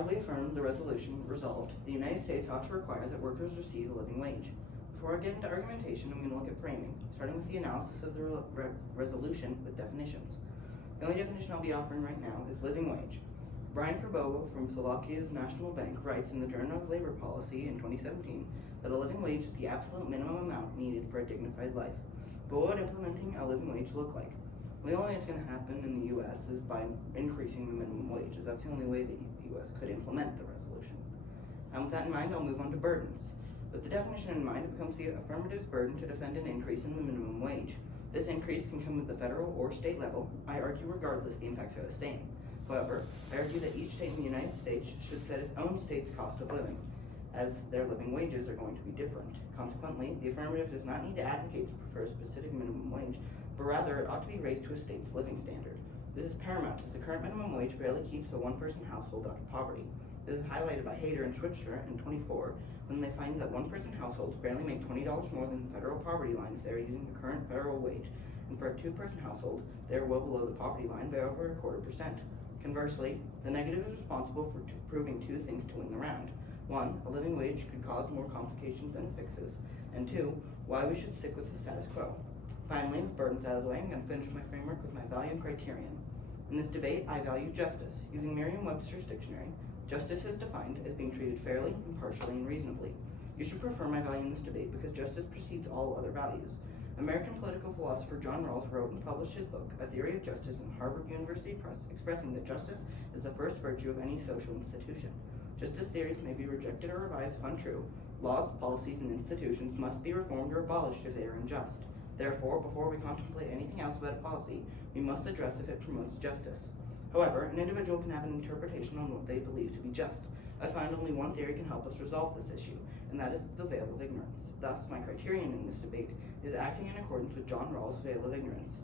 broadly affirm the resolution resolved, the United States ought to require that workers receive a living wage. Before I get into argumentation, I'm going to look at framing, starting with the analysis of the resolution with definitions. The only definition I'll be offering right now is living wage. Brian Prabowo from Slovakia's National Bank writes in the Journal of Labor Policy in 2017 that a living wage is the absolute minimum amount needed for a dignified life. But what would implementing a living wage look like? Well, the only way it's going to happen in the U.S. is by increasing the minimum wage, as that's the only way that the U.S. could implement the resolution. And with that in mind, I'll move on to burdens. With the definition in mind, it becomes the affirmative's burden to defend an increase in the minimum wage. This increase can come at the federal or state level. I argue regardless, the impacts are the same. However, I argue that each state in the United States should set its own state's cost of living, as their living wages are going to be different. Consequently, the affirmative does not need to advocate to prefer a specific minimum wage, but rather it ought to be raised to a state's living standard. This is paramount, as the current minimum wage barely keeps a one-person household out of poverty. This is highlighted by Hayter and Schweitzer in 24, when they find that one-person households barely make $20 more than the federal poverty line if they are using the current federal wage, and for a two-person household, they are well below the poverty line by over 0.25%. Conversely, the negative is responsible for proving two things to win the round. One, a living wage could cause more complications than it fixes, and two, why we should stick with the status quo. Finally, with burdens out of the way, I'm going to finish my framework with my value and criterion. In this debate, I value justice. Using Merriam-Webster's dictionary, justice is defined as being treated fairly, impartially, and reasonably. You should prefer my value in this debate because justice precedes all other values. American political philosopher John Rawls wrote and published his book, A Theory of Justice, in Harvard University Press, expressing that justice is the first virtue of any social institution. Just as theories may be rejected or revised if untrue, laws, policies, and institutions must be reformed or abolished if they are unjust. Therefore, before we contemplate anything else about a policy, we must address if it promotes justice. However, an individual can have an interpretation on what they believe to be just. I find only one theory can help us resolve this issue, and that is the veil of ignorance. Thus, my criterion in this debate is acting in accordance with John Rawls' veil of ignorance.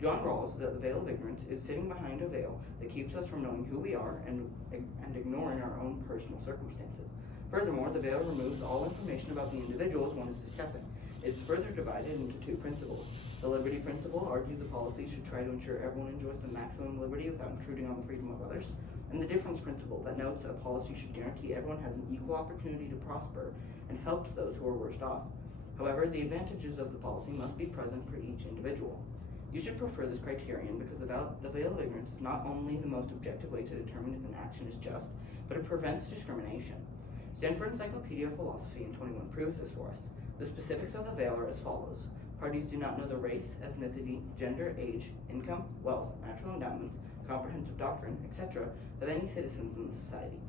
John Rawls, that the veil of ignorance is sitting behind a veil that keeps us from knowing who we are and ignoring our own personal circumstances. Furthermore, the veil removes all information about the individuals one is discussing. It is further divided into two principles. The liberty principle argues a policy should try to ensure everyone enjoys the maximum liberty without intruding on the freedom of others. And the difference principle that notes that a policy should guarantee everyone has an equal opportunity to prosper and helps those who are worst off. However, the advantages of the policy must be present for each individual. You should prefer this criterion because the veil of ignorance is not only the most objective way to determine if an action is just, but it prevents discrimination. Stanford Encyclopedia of Philosophy in 21 proves this for us. The specifics of the veil are as follows. Parties do not know the race, ethnicity, gender, age, income, wealth, natural endowments, comprehensive doctrine, etc. of any citizens in the society.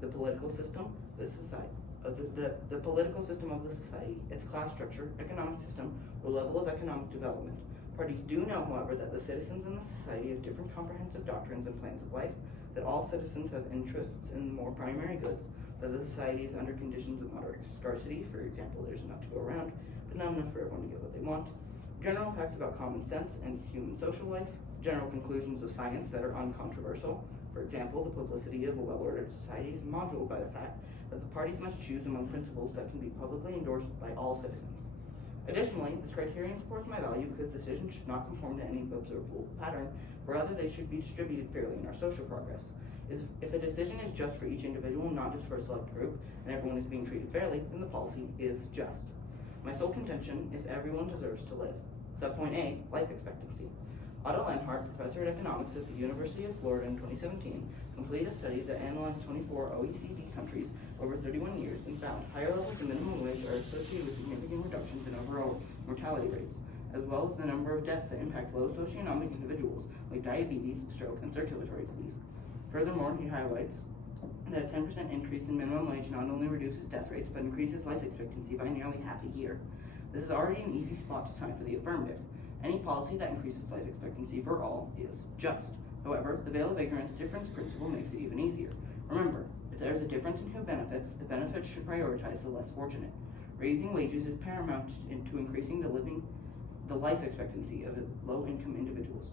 The political system, the political system of the society, its class structure, economic system, or level of economic development. Parties do know, however, that the citizens in the society have different comprehensive doctrines and plans of life, that all citizens have interests in more primary goods, that the society is under conditions of moderate scarcity, for example, there's enough to go around, but not enough for everyone to get what they want, general facts about common sense and human social life, general conclusions of science that are uncontroversial. For example, the publicity of a well-ordered society is modulated by the fact that the parties must choose among principles that can be publicly endorsed by all citizens. Additionally, this criterion supports my value because decisions should not conform to any observable pattern, but rather they should be distributed fairly in our social progress. If a decision is just for each individual, not just for a select group, and everyone is being treated fairly, then the policy is just. My sole contention is everyone deserves to live. Subpoint A, life expectancy. Otto Lenhart, professor at economics at the University of Florida in 2017, completed a study that analyzed 24 OECD countries over 31 years and found higher levels of minimum wage are associated with significant reductions in overall mortality rates, as well as the number of deaths that impact low socioeconomic individuals like diabetes, stroke, and circulatory disease. Furthermore, he highlights that a 10% increase in minimum wage not only reduces death rates, but increases life expectancy by nearly half a year. This is already an easy spot to sign for the affirmative. Any policy that increases life expectancy for all is just. However, the veil of ignorance difference principle makes it even easier. Remember, if there is a difference in who benefits, the benefits should prioritize the less fortunate. Raising wages is paramount to increasing the life expectancy of low-income individuals.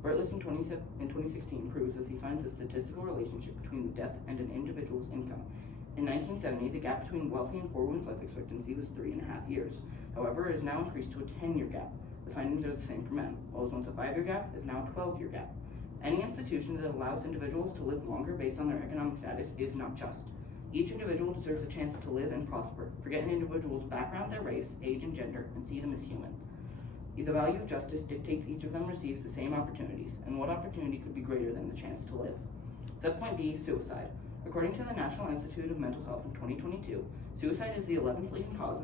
Bartlett in 2016 proves as he finds a statistical relationship between the death and an individual's income. In 1970, the gap between wealthy and poor women's life expectancy was 3.5 years. However, it is now increased to a 10-year gap. The findings are the same for men. What was once a 5-year gap is now a 12-year gap. Any institution that allows individuals to live longer based on their economic status is not just. Each individual deserves a chance to live and prosper. Forget an individual's background, their race, age, and gender, and see them as human. The value of justice dictates each of them receives the same opportunities, and what opportunity could be greater than the chance to live? Subpoint B, suicide. According to the National Institute of Mental Health in 2022, suicide is the 11th leading cause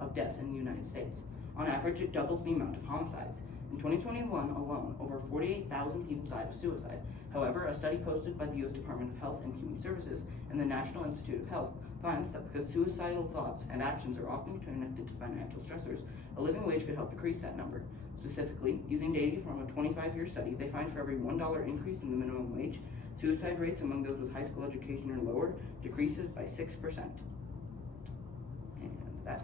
of death in the United States. On average, it doubles the amount of homicides. In 2021 alone, over 48,000 people died of suicide. However, a study posted by the U.S. Department of Health and Human Services and the National Institute of Health finds that because suicidal thoughts and actions are often connected to financial stressors, a living wage could help decrease that number. Specifically, using data from a 25-year study, they find for every $1 increase in the minimum wage, suicide rates among those with high school education or lower decreases by 6%. And that is